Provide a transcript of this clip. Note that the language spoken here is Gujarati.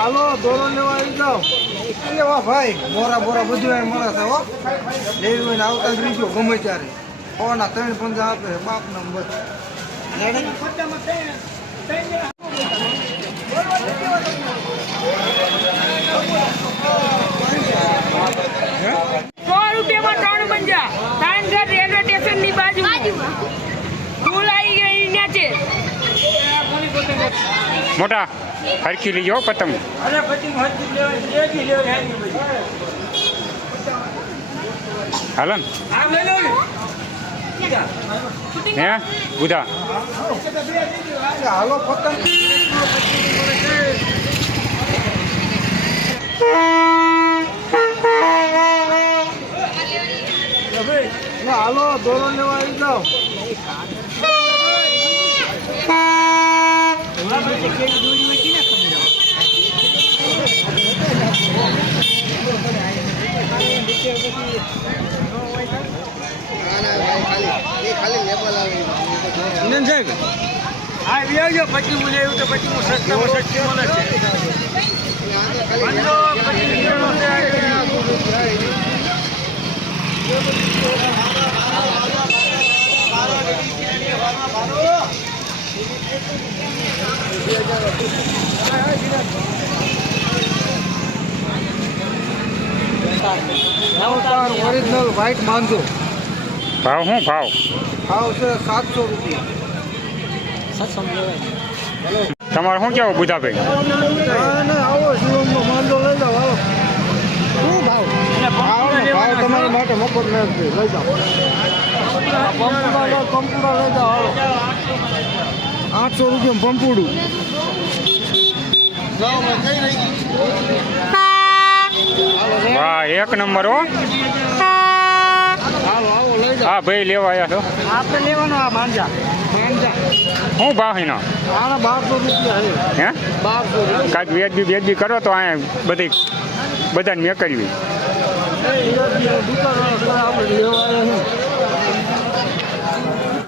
હાલો દોરો લેવા આવી જાઓ લેવા ભાઈ બોરા બોરા બધું અહીં મળે છે હો લેવી હોય ને આવતા જ રીજો ગમે ત્યારે હોના 3.50 આપે બાપ ના બસ રેલવે સ્ટેશન ની બાજુમાં ફૂલ આવી ગઈ ન્યાચે મોટા હરખી લઈ જાઓ પતંગ હાલો ને હે બુધા હાલો પતંગ હાલો દોરો લેવા આવી જાઓ પછી મને એવું તો પછી હું સસ્તામાં સસ્તી મળે ઓરિજિનલ વ્હાઈટ માંજો ભાવ શું ભાવ ભાવ છે 700 રૂપિયા તમારે શું કેવું બુધાભાઈ આવો શિવમનો માંડો લઈ જાઓ હાલો શું ભાવ ભાવ તમારી માટે મફત નથી લઈ જાઓ પંપુડા લઈ જાઓ હાલો 800 રૂપિયા પંપુડું વાહ એક નંબર હો હા ભાઈ લેવા આવ્યા છો આપણે લેવાનો આ માંજા શું ભાવ એનો આના 1200 રૂપિયા હે 1200 રૂપિયા કાંઈક વેચબી કરો તો અહીંયા બધાને મેં કરવી દુકાન આપણે લેવા આવ્યા